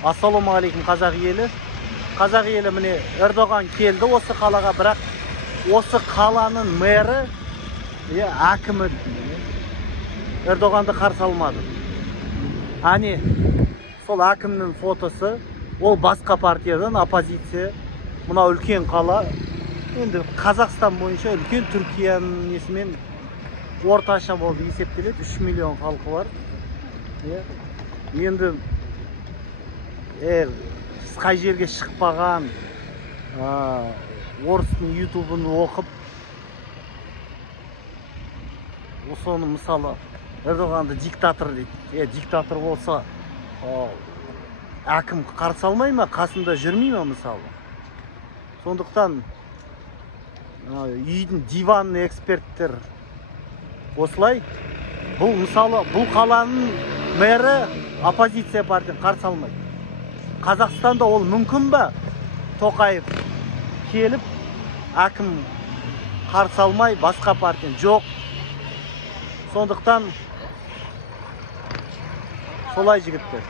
Ассалаумағалейкум қазақ елі. Қазақ елі міне Эрдоған келді осы қалаға, бірақ осы қаланың мэрі, әкімі Эрдоғанды қарсы алмады. Әне, сол әкімнің фотосы, ол басқа партиядан оппозиция. Мына үлкен қала, енді Қазақстан бойынша үлкен Түркияның несімен орташа болып есептеледі, 3 миллион халқы бар. Енді қай жерге шықпаған, орыстың ютубын оқып, соны мысалы Эрдоғанды диктатор дейді. Диктатор болса, әкім қарсы алмай ма, қасында жүрмей ма мысалы? Сондықтан үйдің диванный эксперттер осылай, бұл мысалы бұл қаланың мэрі оппозиция партияны қарсы алмайды. Қазақстанда ол мүмкін бе? Тоқаев келіп, әкім қарсы алмай, басқа партияны жоқ. Сондықтан солай жігіттер.